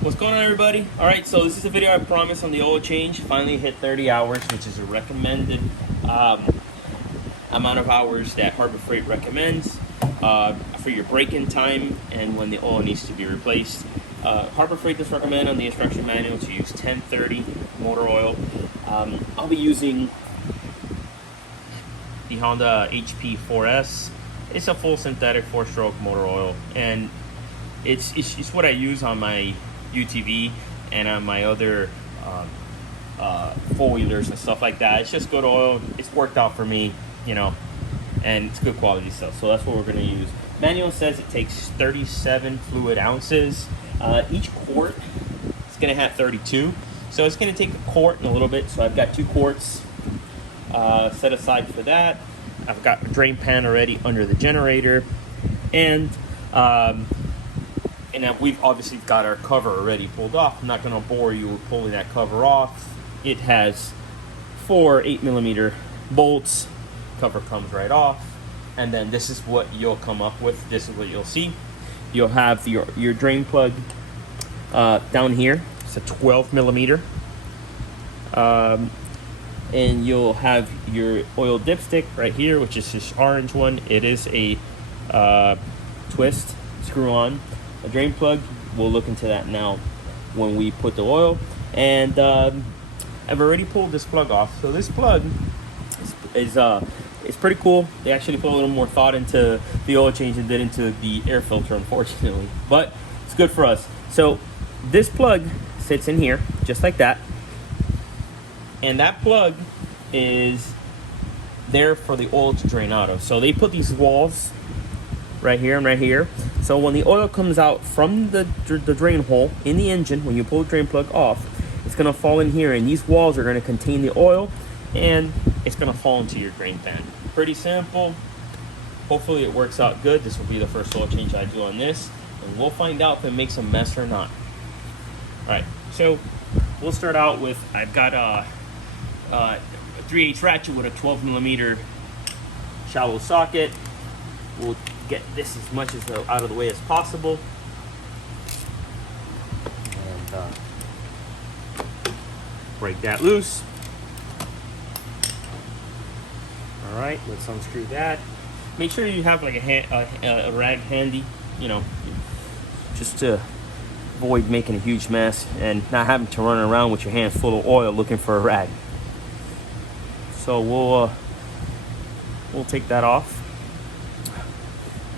What's going on, everybody? All right, so this is a video I promised on the oil change. Finally hit 30 hours, which is a recommended amount of hours that Harbor Freight recommends for your break-in time and when the oil needs to be replaced. Harbor Freight does recommend on the instruction manual to use 1030 motor oil. I'll be using the Honda HP 4S. It's a full synthetic 4-stroke motor oil, and it's what I use on my UTV and on my other four-wheelers and stuff like that. It's just good oil. It's worked out for me, you know, and it's good quality stuff. So that's what we're going to use. Manual says it takes 37 fluid ounces. Each quart is going to have 32. So it's going to take a quart in a little bit. So I've got 2 quarts set aside for that. I've got a drain pan already under the generator, and we've obviously got our cover already pulled off. I'm not going to bore you with pulling that cover off. It has 4 8mm bolts. Cover comes right off, and then this is what you'll come up with. This is what you'll see. You'll have your drain plug down here. It's a 12mm. And you'll have your oil dipstick right here, which is this orange one. It is a twist screw on. A drain plug, we'll look into that now when we put the oil. And I've already pulled this plug off. So this plug is pretty cool. They actually put a little more thought into the oil change than did into the air filter, unfortunately. But it's good for us. So this plug sits in here, just like that. And that plug is there for the oil to drain out of. So they put these walls right here and right here. So when the oil comes out from the drain hole in the engine, when you pull the drain plug off, it's going to fall in here, and these walls are going to contain the oil, and it's going to fall into your drain pan. Pretty simple. Hopefully it works out good. This will be the first oil change I do on this, and we'll find out if it makes a mess or not. All right, so we'll start out with, I've got a 3/8 ratchet with a 12mm shallow socket. We'll get this as much as out of the way as possible, and break that loose. All right, let's unscrew that. Make sure you have like a rag handy, you know, just to avoid making a huge mess and not having to run around with your hands full of oil looking for a rag. So we'll take that off.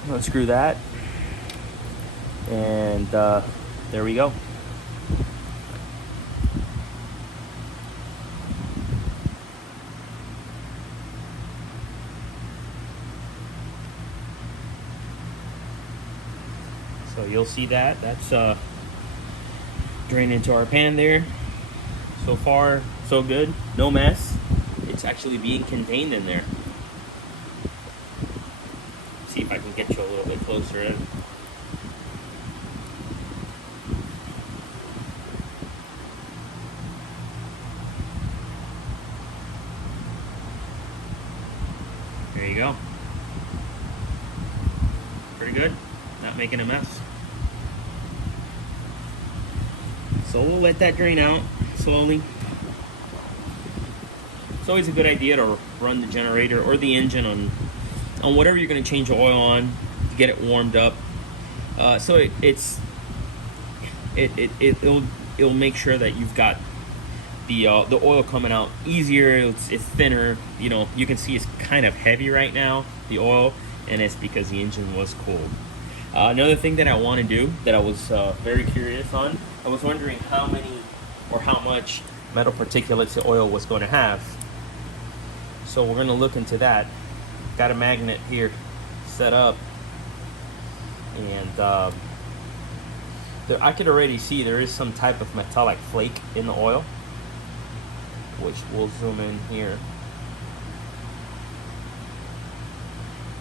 Unscrew that, and there we go. So you'll see that's drained into our pan there. So far, so good. No mess. It's actually being contained in there. See if I can get you a little bit closer in. There you go. Pretty good. Not making a mess. So we'll let that drain out slowly. It's always a good idea to run the generator or the engine on whatever you're going to change the oil on to get it warmed up. So it'll make sure that you've got the oil coming out easier. It's thinner. You know, you can see it's kind of heavy right now, the oil, and it's because the engine was cold. Another thing that I want to do that I was very curious on, I was wondering how many or how much metal particulates the oil was going to have. So we're going to look into that. Got a magnet here set up, and I could already see there is some type of metallic flake in the oil, which we'll zoom in here.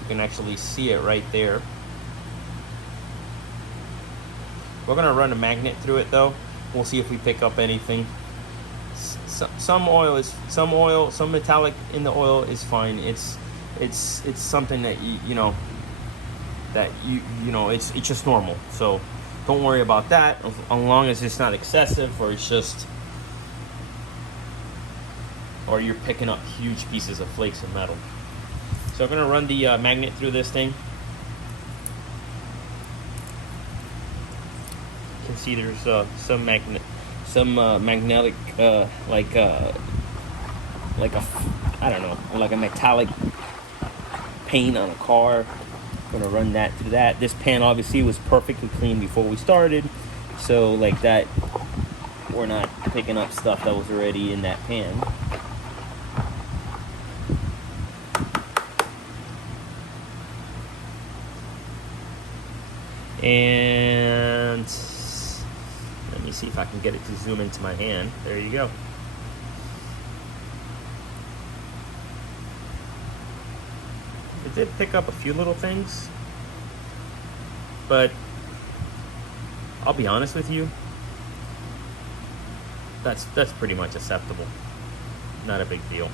You can actually see it right there. We're gonna run a magnet through it though. We'll see if we pick up anything. Some metallic in the oil is fine. It's something that you know it's just normal. So don't worry about that as long as it's not excessive, or it's just, or you're picking up huge pieces of flakes of metal. So I'm gonna run the magnet through this thing. You can see there's some magnetic, like a, I don't know, like a metallic paint on a car. I'm gonna run that through that. This pan obviously was perfectly clean before we started, so like that, we're not picking up stuff that was already in that pan. And let me see if I can get it to zoom into my hand. There you go. It did pick up a few little things, but I'll be honest with you, that's pretty much acceptable. Not a big deal.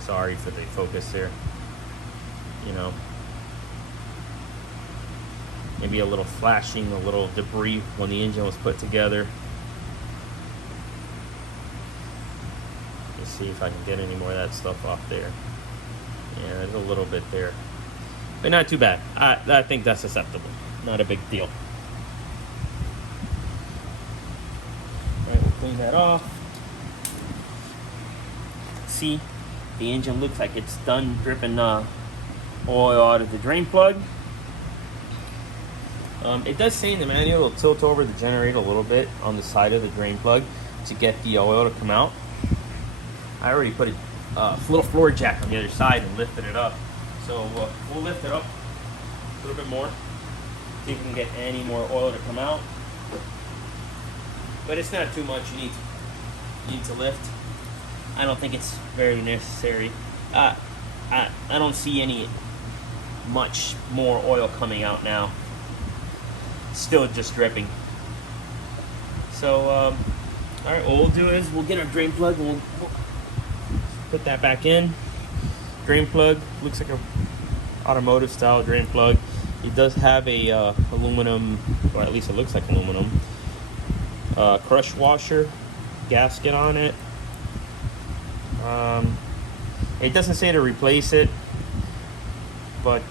Sorry for the focus there. You know, maybe a little flashing, a little debris when the engine was put together. Let's see if I can get any more of that stuff off there. Yeah, there's a little bit there, but not too bad. I think that's acceptable. Not a big deal. All right, we'll clean that off. See, the engine looks like it's done dripping oil out of the drain plug. It does say in the manual it'll tilt over the generator a little bit on the side of the drain plug to get the oil to come out. I already put a little floor jack on the other side and lifted it up. So we'll lift it up a little bit more, see if we can get any more oil to come out. But it's not too much you need to lift. I don't think it's very necessary. I don't see any much more oil coming out now. Still just dripping. So all right, what we'll do is we'll get our drain plug and we'll put that back in. Drain plug looks like a automotive style drain plug. It does have a aluminum, or at least it looks like aluminum, crush washer gasket on it. It doesn't say to replace it, but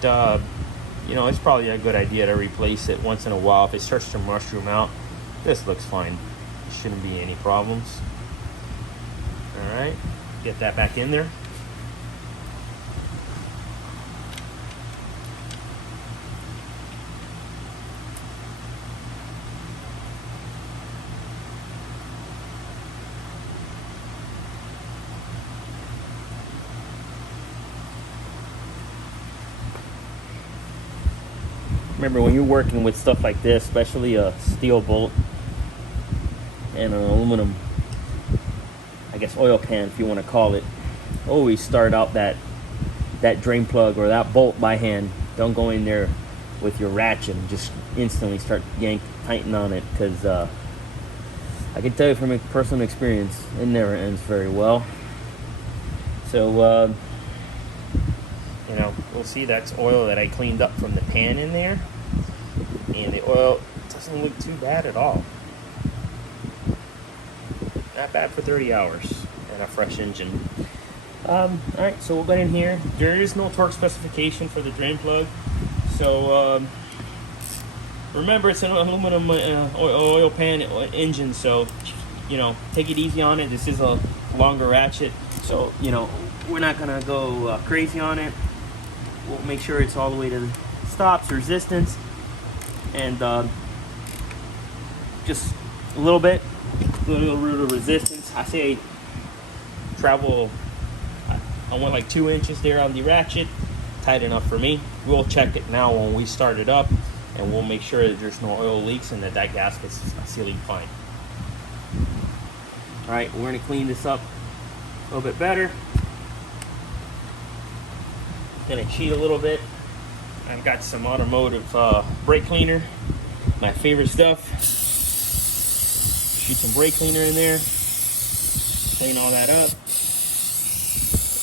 you know, it's probably a good idea to replace it once in a while if it starts to mushroom out. This looks fine. Shouldn't be any problems. All right, get that back in there. Remember, when you're working with stuff like this, especially a steel bolt and an aluminum, I guess, oil pan, if you want to call it, always start out that drain plug or that bolt by hand. Don't go in there with your ratchet and just instantly start tighten on it, because I can tell you from personal experience, it never ends very well. So you know, we'll see that's oil that I cleaned up from the pan in there, and the oil doesn't look too bad at all. Not bad for 30 hours and a fresh engine. All right, so we'll get in here. There is no torque specification for the drain plug, so remember, it's an aluminum oil pan engine, so you know, take it easy on it. This is a longer ratchet, so you know, we're not gonna go crazy on it. We'll make sure it's all the way to the stops, resistance, and just a little bit of resistance. I say travel, I want like 2 inches there on the ratchet, tight enough for me. We'll check it now when we start it up, and we'll make sure that there's no oil leaks and that gasket's sealing fine. All right, we're gonna clean this up a little bit better. Gonna cheat a little bit. I've got some automotive brake cleaner, my favorite stuff. Shoot some brake cleaner in there, clean all that up, make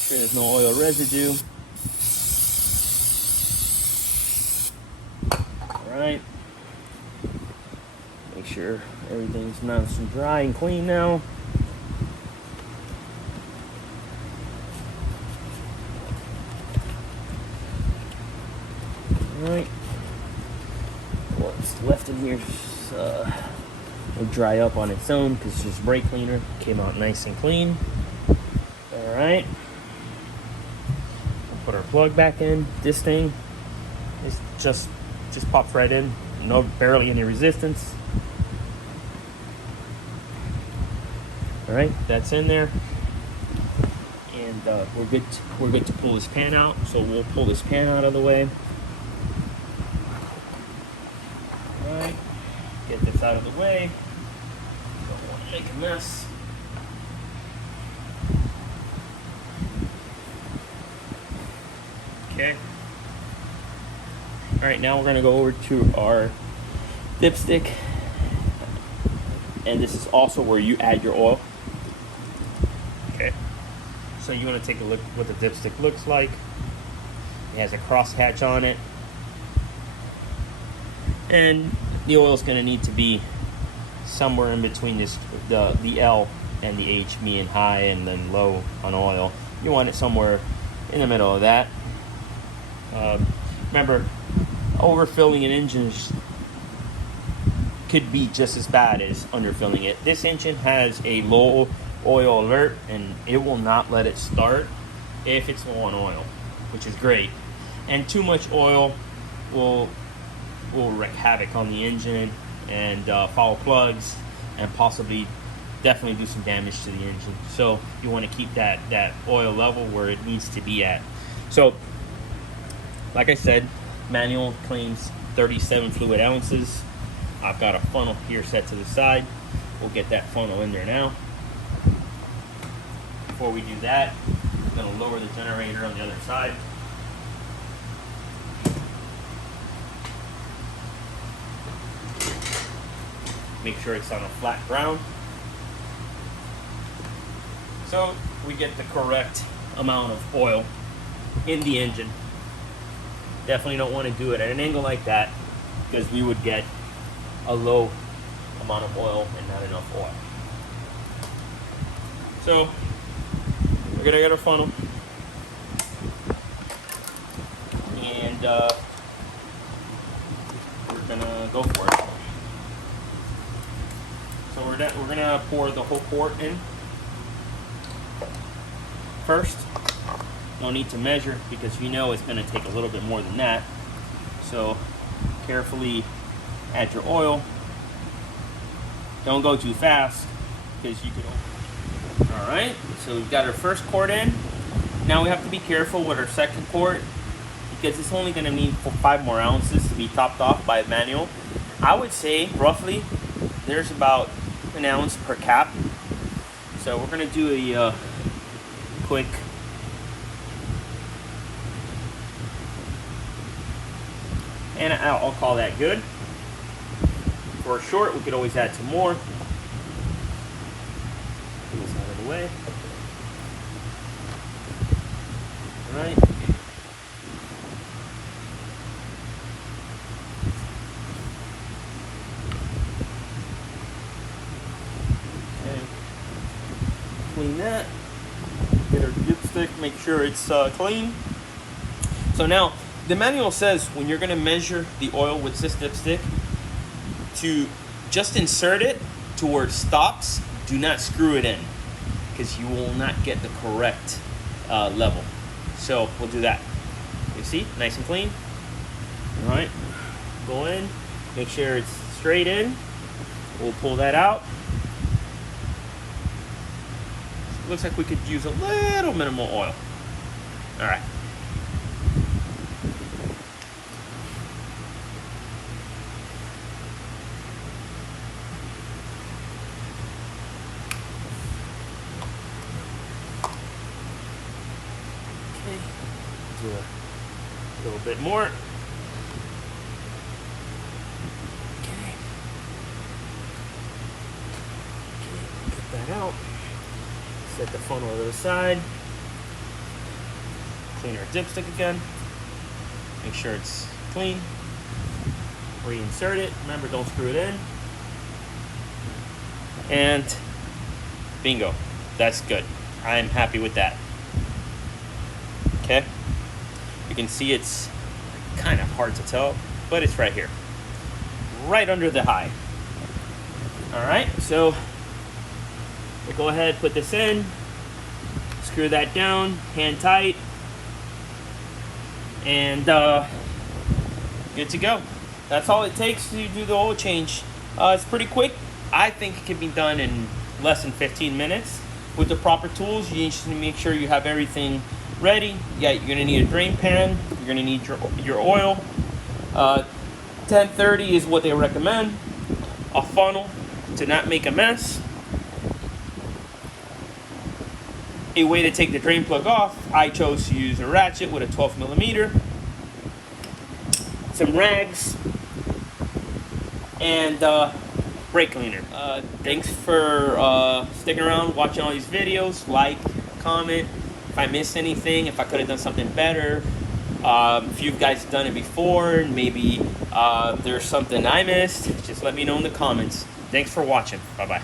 sure there's no oil residue. All right, Make sure everything's nice and dry and clean now. Alright. What's left in here will dry up on its own because it's just brake cleaner. Came out nice and clean. Alright. We'll put our plug back in. This thing is just pops right in. No, barely any resistance. Alright, that's in there. And we're good to pull this pan out. So we'll pull this pan out of the way. Alright, get this out of the way. Don't want to make a mess. Okay. Alright, now we're going to go over to our dipstick. And this is also where you add your oil. Okay. So you want to take a look at what the dipstick looks like. It has a cross hatch on it. And the oil is going to need to be somewhere in between the L and the H, meaning high and then low on oil. You want it somewhere in the middle of that. Remember, overfilling an engine could be just as bad as underfilling it. This engine has a low oil alert, and it will not let it start if it's low on oil, which is great. And too much oil will wreak havoc on the engine and foul plugs and definitely do some damage to the engine. So you want to keep that oil level where it needs to be at. So like I said, manual claims 37 fluid ounces. I've got a funnel here set to the side. We'll get that funnel in there now. Before we do that, I'm going to lower the generator on the other side. Make sure it's on a flat ground. So we get the correct amount of oil in the engine. Definitely don't want to do it at an angle like that because we would get a low amount of oil and not enough oil. So we're gonna get our funnel, and we're gonna go for it. So we're gonna pour the whole quart in first. No need to measure because you know it's gonna take a little bit more than that. So carefully add your oil. Don't go too fast because you could. All right, so we've got our first quart in. Now we have to be careful with our second quart because it's only going to need 5 more ounces to be topped off by manual. I would say roughly there's about an ounce per cap. So we're going to do a quick and I'll call that good. For a short, we could always add some more. Get this out of the way. All right. Okay. Clean that. Get our dipstick. Make sure it's clean. So now, the manual says when you're going to measure the oil with this dipstick, to just insert it to where it stops. Do not screw it in because you will not get the correct level. So we'll do that. You see, nice and clean. All right, go in, make sure it's straight in. We'll pull that out. Looks like we could use a little minimal oil. All right. Do a little bit more. Okay. Get that out. Set the funnel to the side. Clean our dipstick again. Make sure it's clean. Reinsert it. Remember, don't screw it in. And bingo, that's good. I'm happy with that. Okay, you can see it's kind of hard to tell, but it's right here, right under the high. All right, so we'll go ahead, put this in, screw that down, hand tight, and good to go. That's all it takes to do the oil change. It's pretty quick. I think it can be done in less than 15 minutes. With the proper tools, you need to make sure you have everything ready. Yeah, you're gonna need a drain pan, you're gonna need your oil. 1030 is what they recommend. A funnel to not make a mess. A way to take the drain plug off, I chose to use a ratchet with a 12 millimeter. Some rags, and brake cleaner. Thanks for sticking around, watching all these videos. Like, comment if I missed anything, if I could have done something better. If you guys have done it before, and maybe there's something I missed, just let me know in the comments. Thanks for watching. Bye-bye.